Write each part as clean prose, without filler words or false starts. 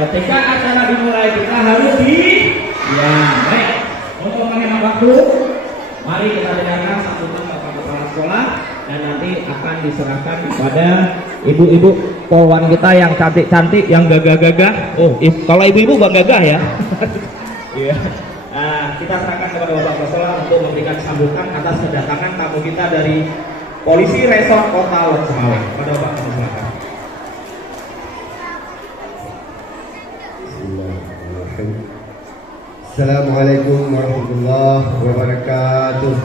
Ketika acara dimulai kita harus baik. Untuk menghemat waktu, mari kita dengarkan sambutan Bapak Kepala Sekolah dan nanti akan diserahkan kepada ibu-ibu polwan kita yang cantik-cantik, yang gagah-gagah. Oh, kalau ibu-ibu bang gagah ya. Iya. Nah, kita serahkan kepada Bapak Kepala Sekolah untuk memberikan sambutan atas kedatangan tamu kita dari Polisi Resort Kota Lodsemaweng. Pada Bapak Kepala Sekolah. Assalamualaikum warahmatullahi wabarakatuh.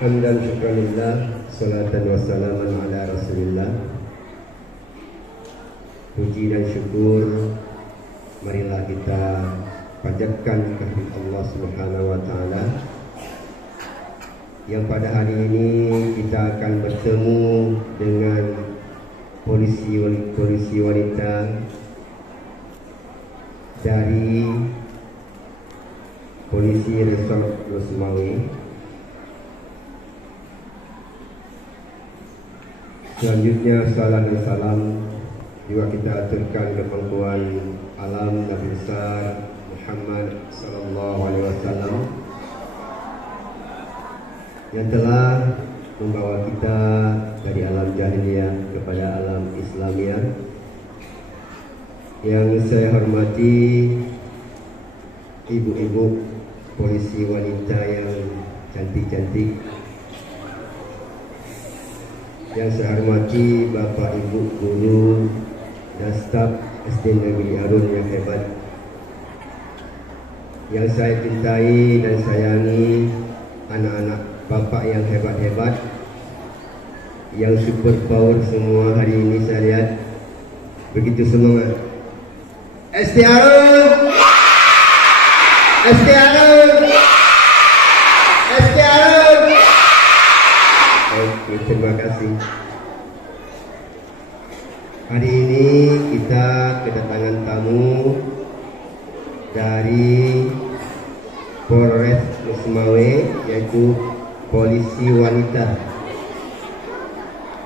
Hamdan syukranillah, salatan wassalaman ala rasulillah. Puji dan syukur marilah kita panjatkan kehadirat Allah Subhanahu wa taala, yang pada hari ini kita akan bertemu dengan polisi wanita dari Polisi Resort Lodsemaweng. Selanjutnya salam dan salam juga kita aturkan ke pangkuan alam Nabi besar Muhammad sallallahu alaihi wasallam yang telah membawa kita dari alam jahiliyah kepada alam Islamiyah. Yang saya hormati ibu-ibu polisi wanita yang cantik-cantik, yang saya hormati Bapak Ibu guru dan staf SD Negeri Arun yang hebat, yang saya cintai dan sayangi anak-anak Bapak yang hebat-hebat, yang super power semua. Hari ini saya lihat begitu semangat. SD Arun, SD Arun, SD Arun. Oke, terima kasih. Hari ini kita kedatangan tamu dari Polres Lodsemaweng, yaitu polisi wanita.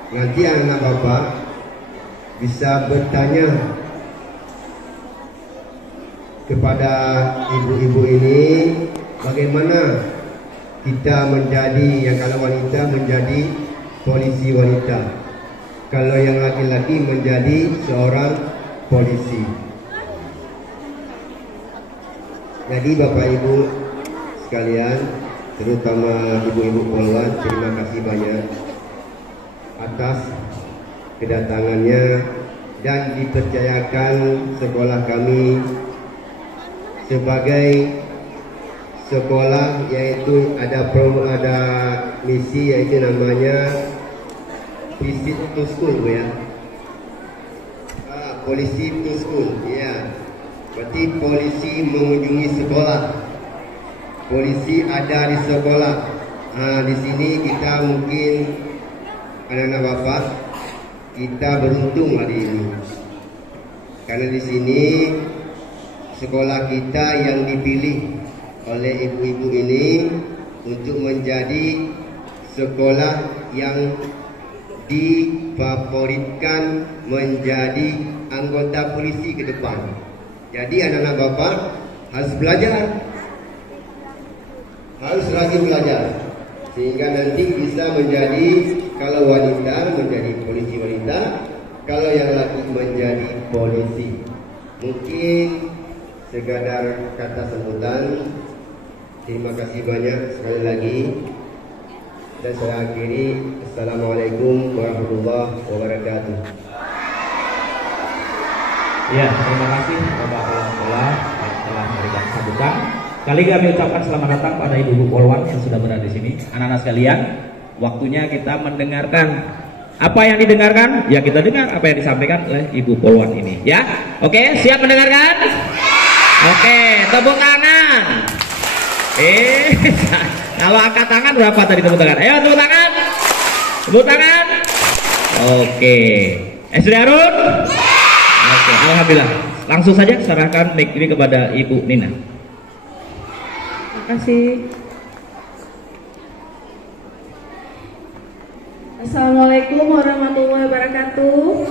Nanti anak bapak bisa bertanya kepada ibu-ibu ini bagaimana kita menjadi, yang kalau wanita menjadi polisi wanita, kalau yang laki-laki menjadi seorang polisi. Jadi Bapak Ibu sekalian, terutama ibu-ibu polwan, terima kasih banyak atas kedatangannya dan dipercayakan sekolah kami sebagai sekolah, yaitu ada misi, yaitu namanya Visit to School, ya. Polisi to School, ya. Berarti polisi mengunjungi sekolah. Polisi ada di sekolah. Di sini kita mungkin anak-anak bapak, kita beruntung hari ini, karena di sini sekolah kita yang dipilih oleh ibu-ibu ini untuk menjadi sekolah yang difavoritkan menjadi anggota polisi ke depan. Jadi anak-anak bapak harus belajar, harus rajin belajar, sehingga nanti bisa menjadi, kalau wanita menjadi polisi wanita, kalau yang lagi menjadi polisi. Mungkin sekadar kata sambutan. Terima kasih banyak sekali lagi. Dan saya akhiri. Assalamualaikum warahmatullahi wabarakatuh. Ya, terima kasih Bapak Kepala Sekolah yang telah memberikan sambutan. Kali kami ucapkan selamat datang pada Ibu Polwan yang sudah berada di sini. Anak-anak sekalian, waktunya kita mendengarkan. Apa yang didengarkan? Ya kita dengar apa yang disampaikan oleh Ibu Polwan ini. Ya, oke, siap mendengarkan? Oke, tepuk tangan. Kalau angkat tangan berapa tadi tepuk tangan? Ayo tepuk tangan. Tepuk tangan. Oke. SD Arun? Oke, alhamdulillah. Langsung saja serahkan mic ini kepada Ibu Nina. Terima kasih. Assalamualaikum warahmatullahi wabarakatuh.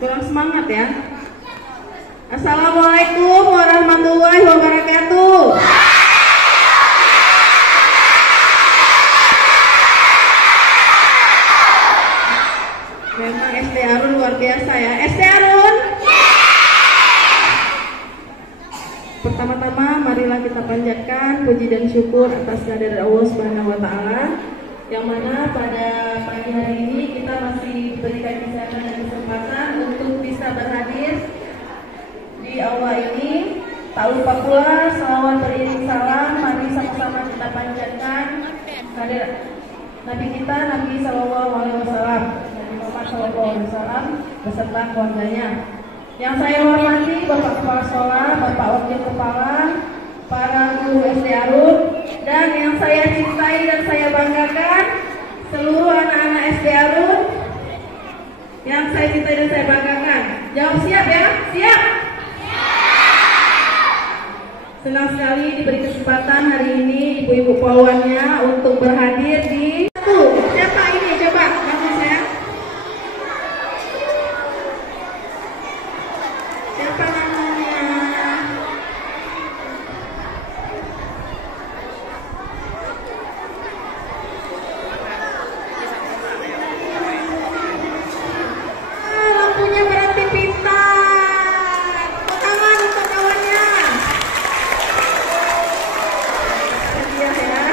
Kurang semangat ya. Assalamualaikum warahmatullahi wabarakatuh. Memang SD Arun luar biasa ya. SD Arun. Pertama-tama marilah kita panjatkan puji dan syukur atas kehadirat Allah Subhanahu wa taala yang mana pada pagi hari ini kita masih diberikan kesehatan dan kesempatan untuk bisa berhadir di aula ini. Tak lupa pula salawat beriring salam, mari sama-sama kita panjatkan kehadirat Nabi kita, Nabi Sallallahu Alaihi Wasallam, Nabi Muhammad Sallallahu Alaihi Wasallam beserta keluarganya. Yang saya hormati Bapak Kepala Sekolah, Bapak Wakil Kepala, para guru SD Arun, dan yang saya cintai dan saya banggakan seluruh anak-anak SD Arun yang saya cintai dan saya banggakan. Jawab siap ya? Siap? Senang sekali diberi kesempatan hari ini ibu-ibu polwannya untuk berhadir di siapa ini? Coba bantu saya. Siapa namanya? Lampunya berarti pintar. Tangan untuk kawannya. Hadiah ya.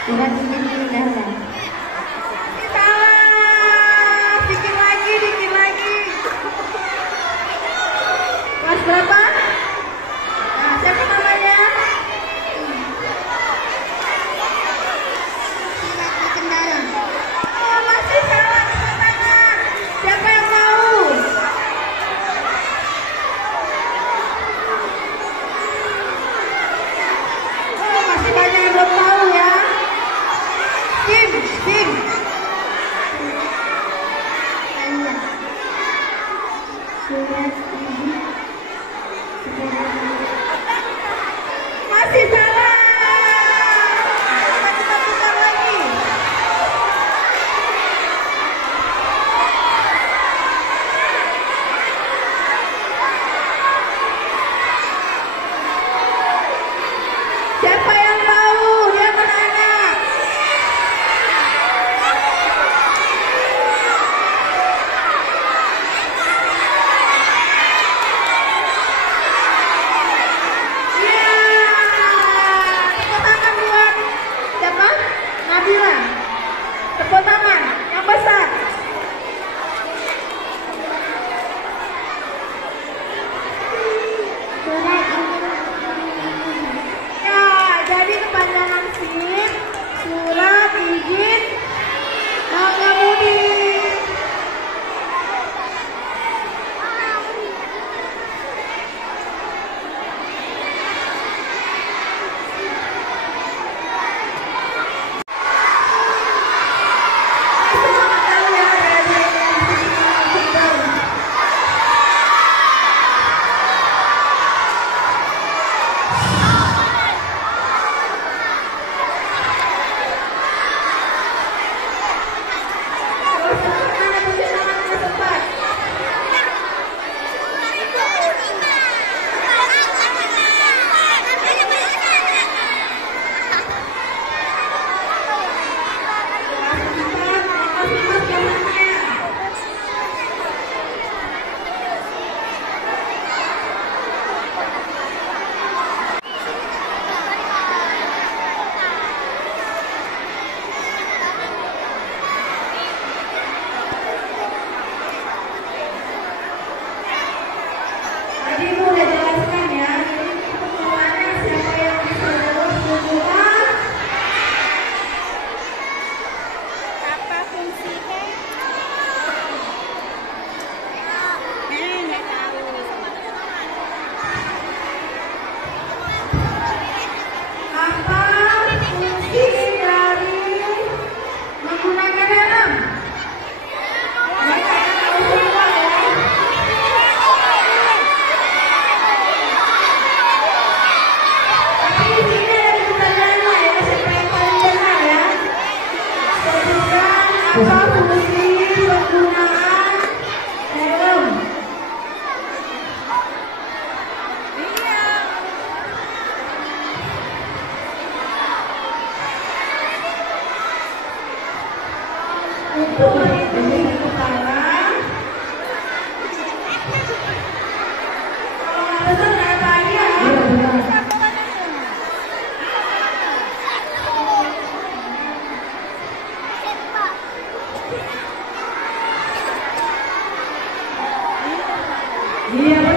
Surat izin meninggalkan. Salah. Dikit lagi, dikit lagi. Kelas berapa? Nah, siapa namanya? Oh, masih salah. Tepuk tangan. Siapa yang mau? Oh, masih banyak yang belum tahu ya. Sim, sim. Masih salah. Putar lagi. Siapa yang tahu? Dia anak-anak. Iya. Tepuk tangan buat siapa? Nabila. Tepuk tangan yang besar. Ya, jadi kepanjangan SIM surat izin mengemudi. Semangat kalian ya, Tadi Bu udah jelaskan ya, jadi pengumumannya siapa yang bisa jawab duluan. Apa fungsinya? Nggak tahu. Apa fungsi dari menggunakan helm? Mereka akan tahu semua ya. Tapi di sini ada pertanyaannya ya, siapa yang paling benar ya? Sebutkan apa fungsi penggunaan helm? Untuk melindungi kepala. Kalau nggak benar nggak lagi ya. Iya.